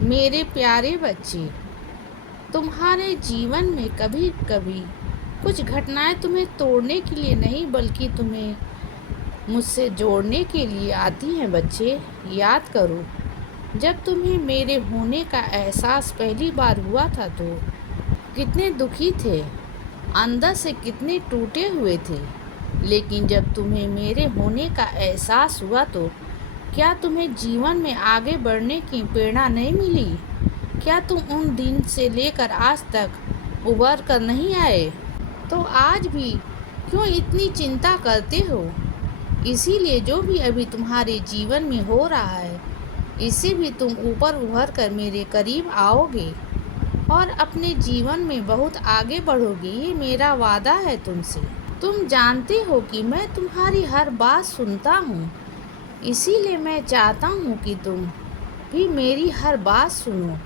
मेरे प्यारे बच्चे, तुम्हारे जीवन में कभी कभी कुछ घटनाएं तुम्हें तोड़ने के लिए नहीं बल्कि तुम्हें मुझसे जोड़ने के लिए आती हैं। बच्चे, याद करो, जब तुम्हें मेरे होने का एहसास पहली बार हुआ था तो कितने दुखी थे, अंदर से कितने टूटे हुए थे। लेकिन जब तुम्हें मेरे होने का एहसास हुआ तो क्या तुम्हें जीवन में आगे बढ़ने की प्रेरणा नहीं मिली? क्या तुम उन दिन से लेकर आज तक उभर कर नहीं आए? तो आज भी क्यों इतनी चिंता करते हो? इसीलिए जो भी अभी तुम्हारे जीवन में हो रहा है, इससे भी तुम ऊपर उभर कर मेरे करीब आओगे और अपने जीवन में बहुत आगे बढ़ोगे। ये मेरा वादा है तुमसे। तुम जानते हो कि मैं तुम्हारी हर बात सुनता हूँ, इसीलिए मैं चाहता हूँ कि तुम भी मेरी हर बात सुनो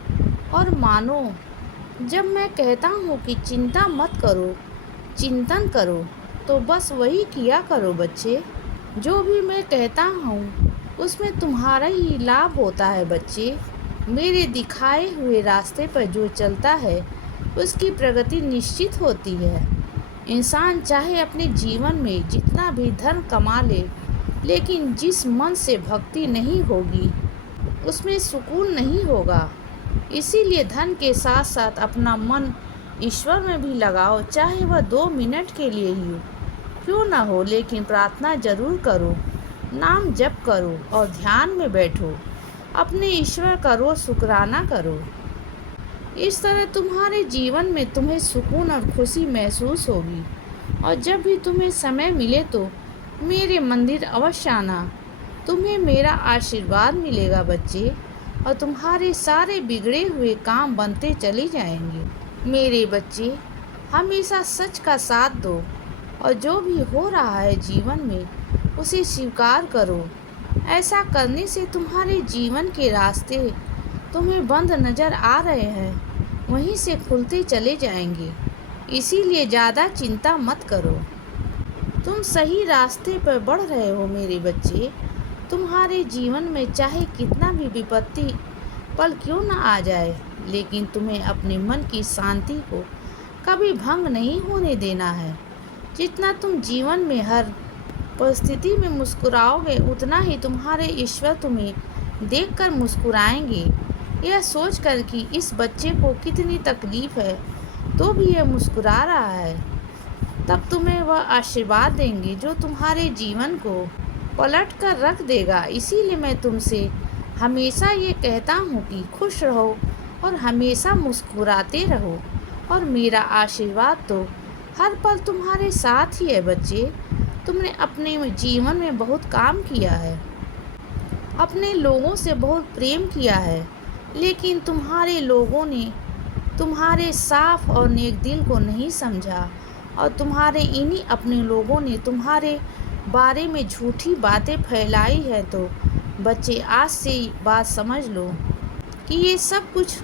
और मानो। जब मैं कहता हूँ कि चिंता मत करो, चिंतन करो, तो बस वही किया करो। बच्चे, जो भी मैं कहता हूँ उसमें तुम्हारा ही लाभ होता है। बच्चे, मेरे दिखाए हुए रास्ते पर जो चलता है उसकी प्रगति निश्चित होती है। इंसान चाहे अपने जीवन में जितना भी धन कमा ले, लेकिन जिस मन से भक्ति नहीं होगी उसमें सुकून नहीं होगा। इसीलिए धन के साथ साथ अपना मन ईश्वर में भी लगाओ, चाहे वह 2 मिनट के लिए ही क्यों ना हो, लेकिन प्रार्थना जरूर करो, नाम जप करो और ध्यान में बैठो, अपने ईश्वर का रोज शुक्राना करो। इस तरह तुम्हारे जीवन में तुम्हें सुकून और खुशी महसूस होगी। और जब भी तुम्हें समय मिले तो मेरे मंदिर अवश्य आना, तुम्हें मेरा आशीर्वाद मिलेगा। बच्चे, और तुम्हारे सारे बिगड़े हुए काम बनते चले जाएंगे। मेरे बच्चे, हमेशा सच का साथ दो और जो भी हो रहा है जीवन में उसे स्वीकार करो। ऐसा करने से तुम्हारे जीवन के रास्ते तुम्हें बंद नज़र आ रहे हैं, वहीं से खुलते चले जाएंगे। इसीलिए ज़्यादा चिंता मत करो, तुम सही रास्ते पर बढ़ रहे हो। मेरे बच्चे, तुम्हारे जीवन में चाहे कितना भी विपत्ति पल क्यों न आ जाए, लेकिन तुम्हें अपने मन की शांति को कभी भंग नहीं होने देना है। जितना तुम जीवन में हर परिस्थिति में मुस्कुराओगे, उतना ही तुम्हारे ईश्वर तुम्हें देखकर मुस्कुराएंगे। यह सोचकर कि इस बच्चे को कितनी तकलीफ है तो भी यह मुस्कुरा रहा है, तब तुम्हें वह आशीर्वाद देंगे जो तुम्हारे जीवन को पलट कर रख देगा। इसीलिए मैं तुमसे हमेशा ये कहता हूँ कि खुश रहो और हमेशा मुस्कुराते रहो, और मेरा आशीर्वाद तो हर पल तुम्हारे साथ ही है। बच्चे, तुमने अपने जीवन में बहुत काम किया है, अपने लोगों से बहुत प्रेम किया है, लेकिन तुम्हारे लोगों ने तुम्हारे साफ और नेक दिल को नहीं समझा, और तुम्हारे इन्हीं अपने लोगों ने तुम्हारे बारे में झूठी बातें फैलाई है। तो बच्चे, आज से बात समझ लो कि ये सब कुछ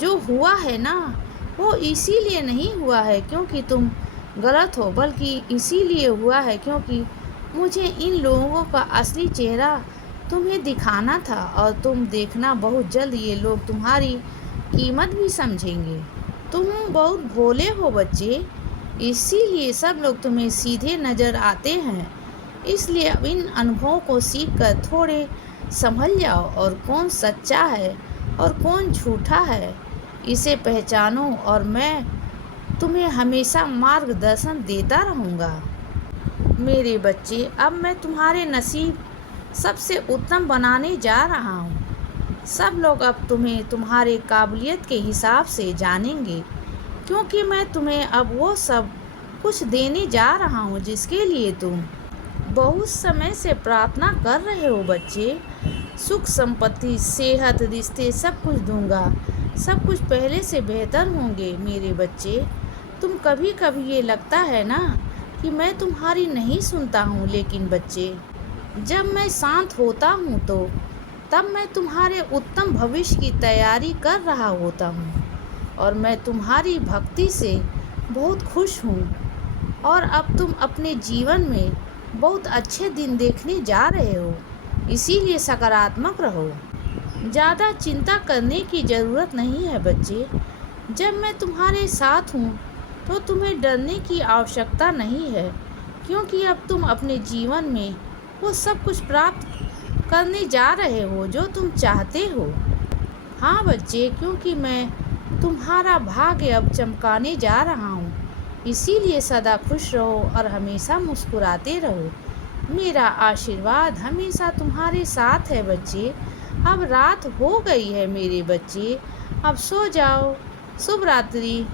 जो हुआ है ना, वो इसीलिए नहीं हुआ है क्योंकि तुम गलत हो, बल्कि इसीलिए हुआ है क्योंकि मुझे इन लोगों का असली चेहरा तुम्हें दिखाना था, और तुम देखना बहुत जल्द ये लोग तुम्हारी कीमत भी समझेंगे। तुम बहुत भोले हो बच्चे, इसीलिए सब लोग तुम्हें सीधे नज़र आते हैं। इसलिए अब इन अनुभवों को सीख कर थोड़े संभल जाओ, और कौन सच्चा है और कौन झूठा है इसे पहचानो, और मैं तुम्हें हमेशा मार्गदर्शन देता रहूँगा। मेरे बच्चे, अब मैं तुम्हारे नसीब सबसे उत्तम बनाने जा रहा हूँ। सब लोग अब तुम्हें तुम्हारे काबिलियत के हिसाब से जानेंगे, क्योंकि मैं तुम्हें अब वो सब कुछ देने जा रहा हूँ जिसके लिए तुम बहुत समय से प्रार्थना कर रहे हो। बच्चे, सुख, संपत्ति, सेहत, रिश्ते, सब कुछ दूंगा। सब कुछ पहले से बेहतर होंगे। मेरे बच्चे, तुम कभी कभी ये लगता है ना कि मैं तुम्हारी नहीं सुनता हूँ, लेकिन बच्चे, जब मैं शांत होता हूँ तो तब मैं तुम्हारे उत्तम भविष्य की तैयारी कर रहा होता हूँ, और मैं तुम्हारी भक्ति से बहुत खुश हूँ। और अब तुम अपने जीवन में बहुत अच्छे दिन देखने जा रहे हो, इसीलिए सकारात्मक रहो। ज़्यादा चिंता करने की ज़रूरत नहीं है बच्चे। जब मैं तुम्हारे साथ हूँ तो तुम्हें डरने की आवश्यकता नहीं है, क्योंकि अब तुम अपने जीवन में वो सब कुछ प्राप्त करने जा रहे हो जो तुम चाहते हो। हाँ बच्चे, क्योंकि मैं तुम्हारा भाग्य अब चमकाने जा रहा हूँ। इसीलिए सदा खुश रहो और हमेशा मुस्कुराते रहो। मेरा आशीर्वाद हमेशा तुम्हारे साथ है बच्चे। अब रात हो गई है मेरे बच्चे, अब सो जाओ। शुभ रात्रि।